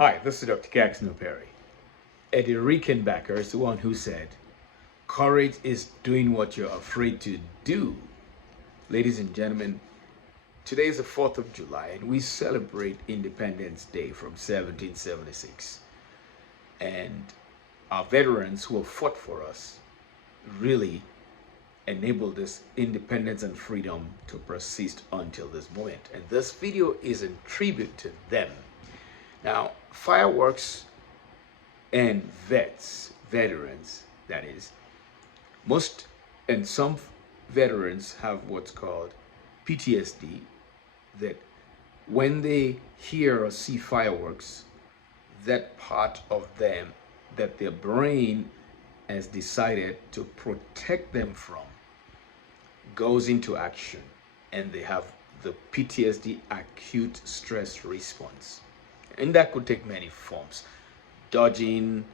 Hi, this is Dr. Gaxno Perry. Eddie Rickenbacker is the one who said, courage is doing what you're afraid to do. Ladies and gentlemen, today is the 4th of July and we celebrate Independence Day from 1776. And our veterans who have fought for us really enabled this independence and freedom to persist until this moment. And this video is in tribute to them. Now, fireworks and veterans, that is, most and some veterans have what's called PTSD, that when they hear or see fireworks, that part of them that their brain has decided to protect them from goes into action, and they have the PTSD, acute stress response. And that could take many forms: dodging,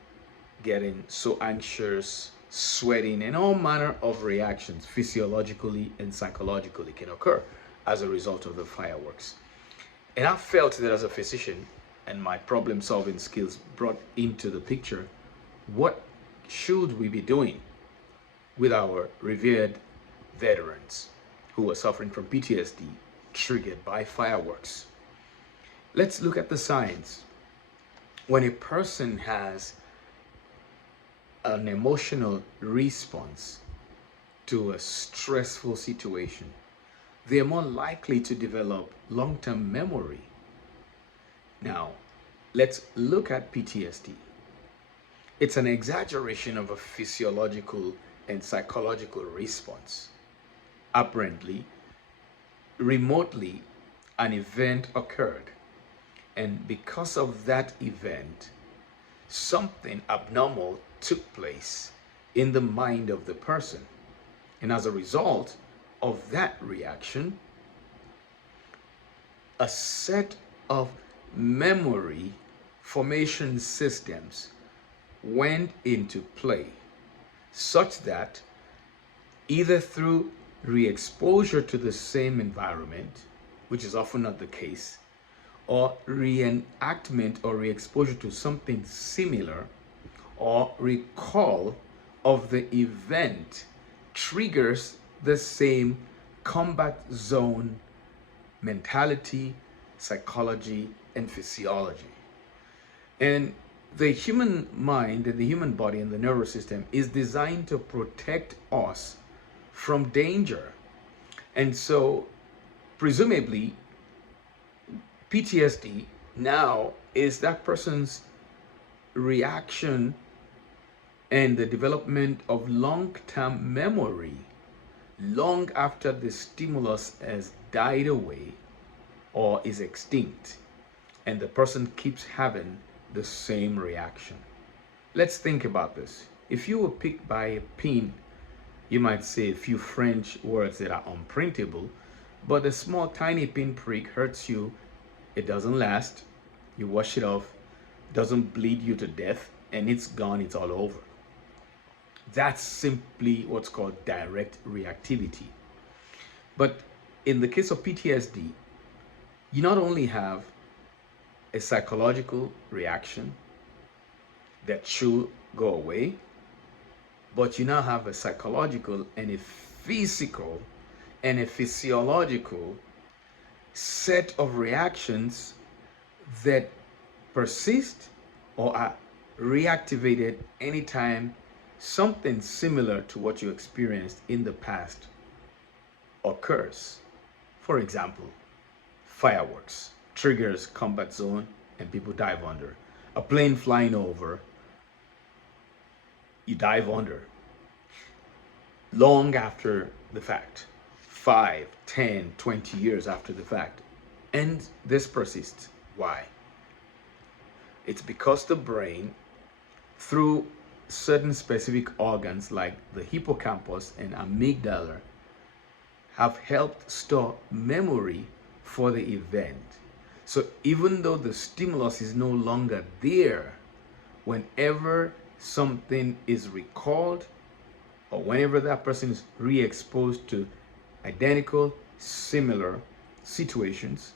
getting so anxious, sweating, and all manner of reactions physiologically and psychologically can occur as a result of the fireworks. And I felt that as a physician and my problem solving skills brought into the picture, what should we be doing with our revered veterans who are suffering from PTSD triggered by fireworks? Let's look at the science. When a person has an emotional response to a stressful situation, they are more likely to develop long-term memory. Now, let's look at PTSD. It's an exaggeration of a physiological and psychological response. Apparently, remotely, an event occurred, and because of that event, something abnormal took place in the mind of the person. And as a result of that reaction, a set of memory formation systems went into play, such that either through re-exposure to the same environment, which is often not the case, or reenactment or re-exposure to something similar, or recall of the event, triggers the same combat zone mentality, psychology, and physiology. And the human mind and the human body and the nervous system is designed to protect us from danger. And so, presumably, PTSD now is that person's reaction and the development of long-term memory long after the stimulus has died away or is extinct, and the person keeps having the same reaction. Let's think about this. If you were picked by a pin, you might say a few French words that are unprintable, but a small tiny pin prick hurts you. It doesn't last, you wash it off, doesn't bleed you to death, and it's gone, it's all over. That's simply what's called direct reactivity. But in the case of PTSD, you not only have a psychological reaction that should go away, but you now have a psychological and a physical and a physiological set of reactions that persist or are reactivated anytime something similar to what you experienced in the past occurs. For example, fireworks triggers combat zone and people dive under. A plane flying over, you dive under. Long after the fact, 5, 10, 20 years after the fact. And this persists. Why? It's because the brain, through certain specific organs like the hippocampus and amygdala, have helped store memory for the event. So even though the stimulus is no longer there, whenever something is recalled or whenever that person is re-exposed to identical, similar situations,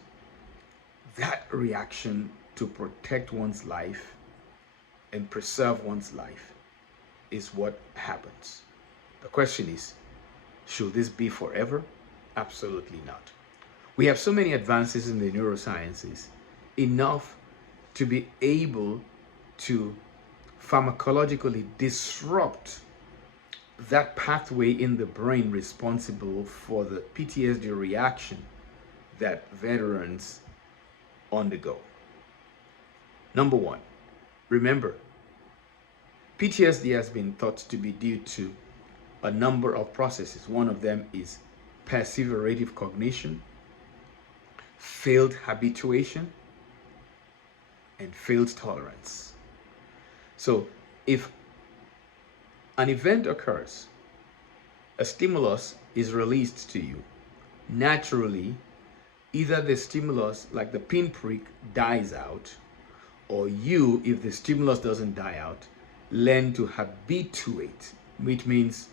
that reaction to protect one's life and preserve one's life is what happens. The question is, should this be forever? Absolutely not. We have so many advances in the neurosciences, enough to be able to pharmacologically disrupt that pathway in the brain responsible for the PTSD reaction that veterans undergo. Number one, remember, PTSD has been thought to be due to a number of processes. One of them is perseverative cognition, failed habituation, and failed tolerance. So if an event occurs, a stimulus is released to you, naturally, either the stimulus, like the pinprick, dies out, or you, if the stimulus doesn't die out, learn to habituate, which means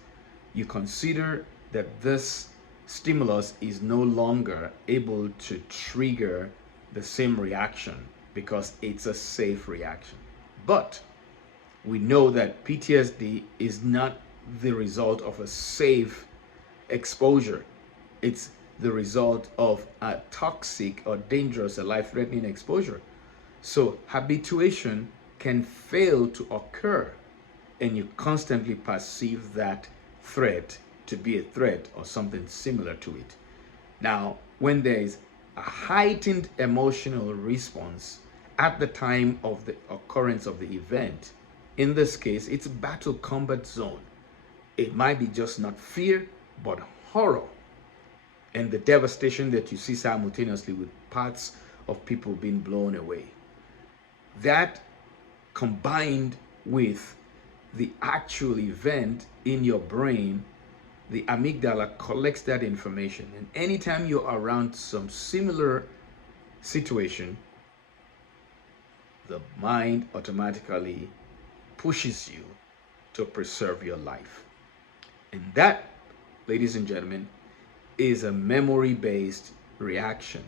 you consider that this stimulus is no longer able to trigger the same reaction because it's a safe reaction. But we know that PTSD is not the result of a safe exposure. It's the result of a toxic or dangerous or life-threatening exposure. So habituation can fail to occur, and you constantly perceive that threat to be a threat or something similar to it. Now, when there is a heightened emotional response at the time of the occurrence of the event, in this case, it's battle combat zone. It might be just not fear, but horror. And the devastation that you see simultaneously with parts of people being blown away. That combined with the actual event in your brain, the amygdala collects that information. And anytime you're around some similar situation, the mind automatically pushes you to preserve your life. And that, ladies and gentlemen, is a memory-based reaction.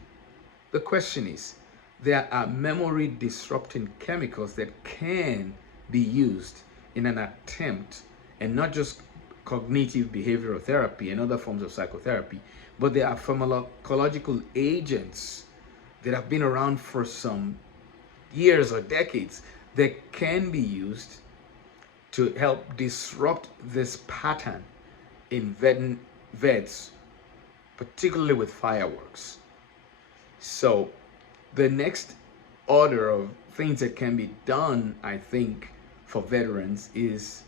The question is, there are memory disrupting chemicals that can be used in an attempt, and not just cognitive behavioral therapy and other forms of psychotherapy, but there are pharmacological agents that have been around for some years or decades that can be used to help disrupt this pattern in vets, particularly with fireworks. So the next order of things that can be done, I think, for veterans is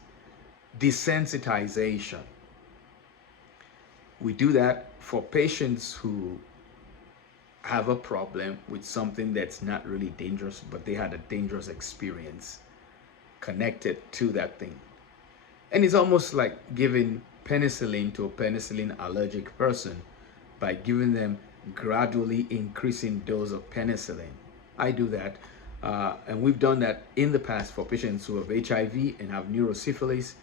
desensitization. We do that for patients who have a problem with something that's not really dangerous, but they had a dangerous experience connected to that thing. And it's almost like giving penicillin to a penicillin allergic person by giving them gradually increasing dose of penicillin. I do that, and we've done that in the past for patients who have HIV and have neurosyphilis,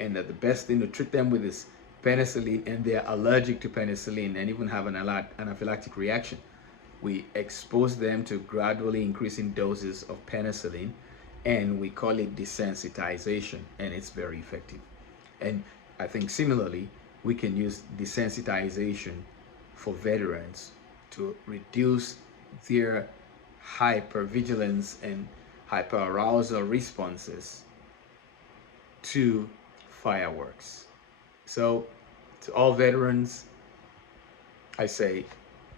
and that the best thing to treat them with is penicillin, and they're allergic to penicillin and even have an anaphylactic reaction. We expose them to gradually increasing doses of penicillin, and we call it desensitization, and it's very effective. And I think similarly, we can use desensitization for veterans to reduce their hypervigilance and hyperarousal responses to fireworks. So to all veterans, I say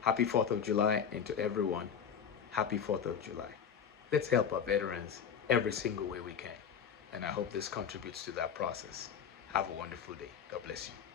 happy 4th of July, and to everyone, happy 4th of July. Let's help our veterans every single way we can. And I hope this contributes to that process. Have a wonderful day. God bless you.